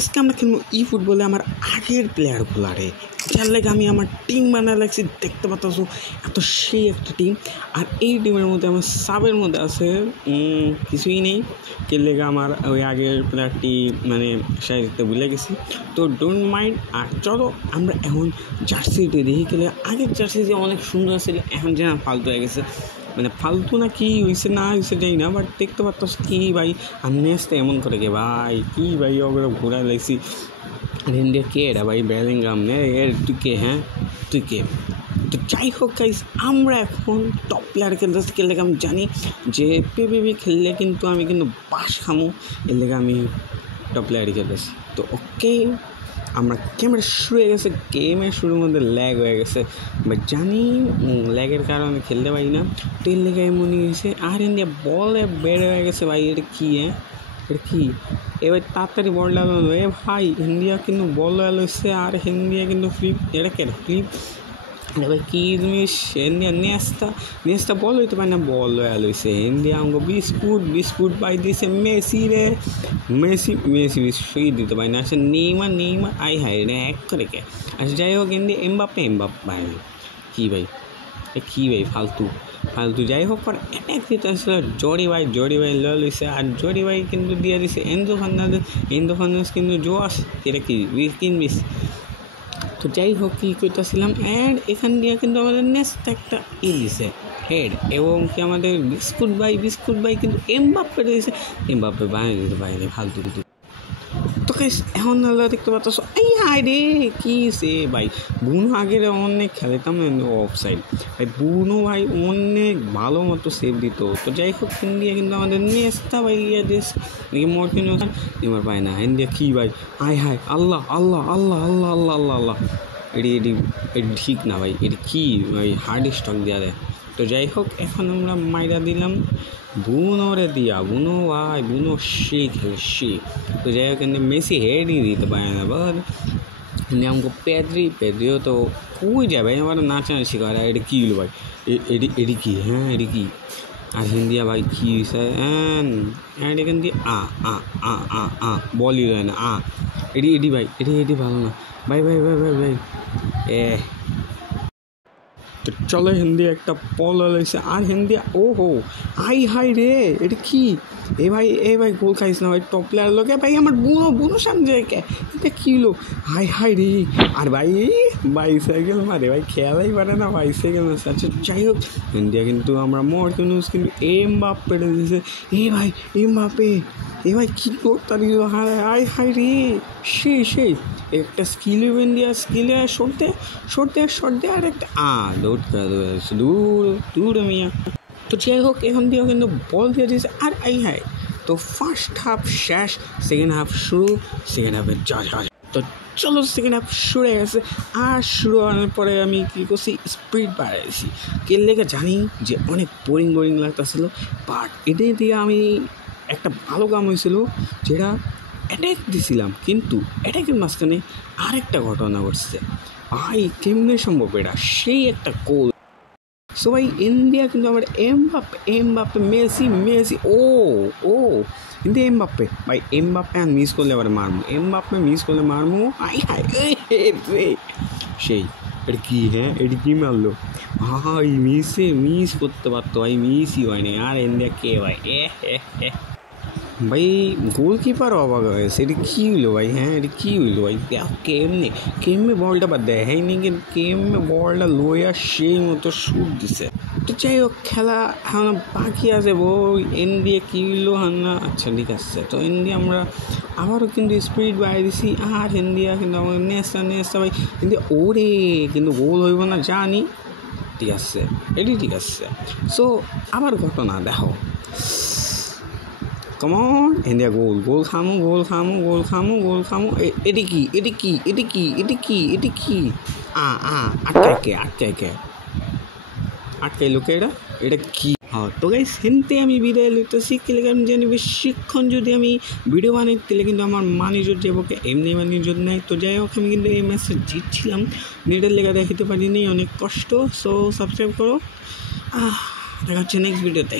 আজকে আমরা খেলবো ই ফুটবলে আমার আগের প্লেয়ারগুলারে, যার লেগে আমি আমার টিম বানায় লাগছি। দেখতে পাচ্ছ এত সেই একটা টিম। আর এই টিমের মধ্যে আমার সাবের মধ্যে আছে কিছুই নেই, কে লেগে আমার ওই আগের প্লেয়ারটি মানে সাইতে ভুলে গেছি। তো ডোন্ট মাইন্ড। আর চলো আমরা এখন জার্সিতে দেখি খেলে। আগের জার্সি যে অনেক সুন্দর ছিল, এখন যে ফালতু হয়ে গেছে। মানে ফালতু না কি হয়েছে না হয়েছে যাই না, বাট দেখতে পাচ্ছ কি ভাই আমি নেক্সট এমন করে গে ভাই কি ভাই ওগুলো ঘোরা লাগছি। আর ইন্ডিয়া কে এটা ভাই বেলিংহাম নে এর তুই কে? হ্যাঁ তুই কে? তো যাই হোক গাইস, আমরা এখন টপ প্লেয়ার খেলতেছি। খেললে আমি জানি যে পিপিপি খেললে কিন্তু আমি কিন্তু বাস খামো, এর লেগে আমি টপ প্লেয়ারই খেলতেছি। তো ওকে, আমরা গেমের শুরু হয়ে গেছে। গেমের শুরুর মধ্যে ল্যাগ হয়ে গেছে, বাট জানি ল্যাগের কারণে খেলতে পারি না। তো এর লেগে মনে হয়েছে আর ইন্ডিয়া বলে বের হয়ে গেছে ভাই। এটা কি? এটা কি? এবার তাড়াতাড়ি বলটা এ ভাই ইন্ডিয়া কিন্তু বল হয়েছে আর ইন্ডিয়া কিন্তু ফ্লিপ। এটা কেন ফ্লিপ? এবার কি জিনিস? ইন্ডিয়া নেস্তা বল হইতে পারে না, বল হয়েছে ইন্ডিয়া আমাকে বিস্কুট পাই দিয়েছে মেসি রে। মেসি বিস্কুট দিতে পারি না। আচ্ছা নেইমার আই হাই রে এক করে কে। আচ্ছা যাই হোক ইন্ডিয়া এমবাপ্পে ভাই কী ভাই ফালতু। যাই হোক পর অ্যাটাক দিতে আসলে জরি ভাই লইছে। আর জরি ভাই কিন্তু দিয়ে দিছে এনজো ফার্নান্দেজ কিন্তু জোয়াস। এটা কি বিস। তো যাই হোক কী করতেছিলাম, অ্যান্ড এখান দিয়ে কিন্তু আমাদের নেক্সট একটা দিছে হেড, এবং কি আমাদের বিস্কুট ভাই কিন্তু এমবাপ্পে দিয়েছে। এমবাপ্পে বানিয়ে দিতে পারিনি ফালতু দিতে। তো এখন দেখতে পাচ্ছ এই হাই রে কী সে ভাই। বুনো আগের অনেক খেলাতাম অফ সাইড ভাই। বুনো ভাই অনেক ভালো মতো সেভ দিত। তো যাই হোক ইন্ডিয়া কিন্তু আমাদের নেস্তা ভাই ইয়ে দিস এবার পায় না। ইন্ডিয়া কী ভাই আয় হায় আল্লাহ এটি ঠিক না ভাই। এটি কী ভাই হার্ড স্টক দেওয়া দেয়। তো যাই হোক এখন আমরা মাইরা দিলাম বুনোরে দিয়া। বুনো সে খেলে। তো যাই হোক মেসি হেডই দিতে পারে না বল। আমাকে পেদ্রিও তো কই যায় ভাই, আমার নাচানাচি করে। এটা কী হলো ভাই? এটি কি? হ্যাঁ এটি কি? আর হিন্দিয়া ভাই কী হয়েছে? এখান দিয়ে বলই হয় না এটি ভাই এটি ভালো না ভাই তো চলো হিন্দি একটা পল হয়েছে। আর হিন্দি ওহো আই হাই রে এটা কি? এ ভাই গোল খাইস না ভাই। টপ প্লেয়ার লোকে ভাই আমার বুনো সামনে কে এটা কী হলো? হাই রে। আর ভাই বাইসাইকেল মারে ভাই, খেয়ালাই পারে না বাইসাইকেল মারছে। আচ্ছা যাই হোক ইন্ডিয়া কিন্তু আমরা মর্টিনুস কিন্তু এমবাপ্পে দিয়েছে। এমবাপ্পে ভাই কী করতে হাই রে সেই একটা স্কিল ইন্ডিয়া স্কিলে শর্ট দেয় আর একটা দূর মিয়া। তো যাই হোক এখন দিয়েও কিন্তু বল দিয়ে দিয়েছে। আর হাই তো ফার্স্ট হাফ শেষ, সেকেন্ড হাফ শুরু। সেকেন্ড হাফের তো চলো সেকেন্ড হাফ শুরু হয়ে গেছে। আর শুরু হওয়ার পরে আমি কী করছি, স্পিড বাড়াইছি। এর লেগে জানি যে অনেক বোরিং লাগতেছিল, বাট এটা দিয়ে আমি একটা ভালো কাম হয়েছিল, যেটা অ্যাটাক দিছিলাম। কিন্তু অ্যাটাকের মাঝখানে আরেকটা ঘটনা ঘটছে ভাই। কেমনে সম্ভব এটা? সেই একটা গোল। সো ভাই ইন্ডিয়া কিন্তু আমার এমবাপ্পে মেসি ও কিন্তু এমবাপ্পে আর মিস করলে আবার মারমু আই হাই সেই। এটা কি? হ্যাঁ এটা কি মারলো ভাই? মিস করতে পারতো ভাই, মিসই হয়নি। আর ইন্ডিয়া কে ভাই ভাই গোলকিপার অবাক হয়েছে। এটা কী হইলো ভাই? হ্যাঁ এটা কী হইলো ভাই? কেমনে বলটা বাদ দেয় হ্যাঁ নি, কেমনে বলটা লইয়া সেই মতো শুট দিছে। তো যাই হোক খেলা এখন বাকি আছে বই। ইন্ডিয়া কী হইলো না? আচ্ছা ঠিক আছে। তো ইন্ডিয়া আমরা আবারও কিন্তু স্পিড বাড়িয়ে দিছি। আর ইন্ডিয়া কিন্তু আমাদের নেস্তা ভাই কিন্তু ওরে কিন্তু গোল হইব না জানি। ঠিক আছে ঠিক আছে। সো আবার ঘটনা দেখো, কমন ইন্ডিয়া গোল খামো। এটি কি? আটকাই লোকে এটা কি? হ্যাঁ তো গাইস হেনতে আমি বিদায় লইতেছি। আমি জানি বেশিক্ষণ যদি আমি ভিডিও বানাই তাহলে কিন্তু আমার মানিজোর যাবোকে এমনি মানিজোর নেই। তো যাই হোক আমি কিন্তু এই ম্যাচে জিতছিলাম, নেটের লেগে দেখাতে পারিনি, অনেক কষ্ট। সো সাবস্ক্রাইব করো। দেখা হচ্ছে নেক্সট ভিডিওতে।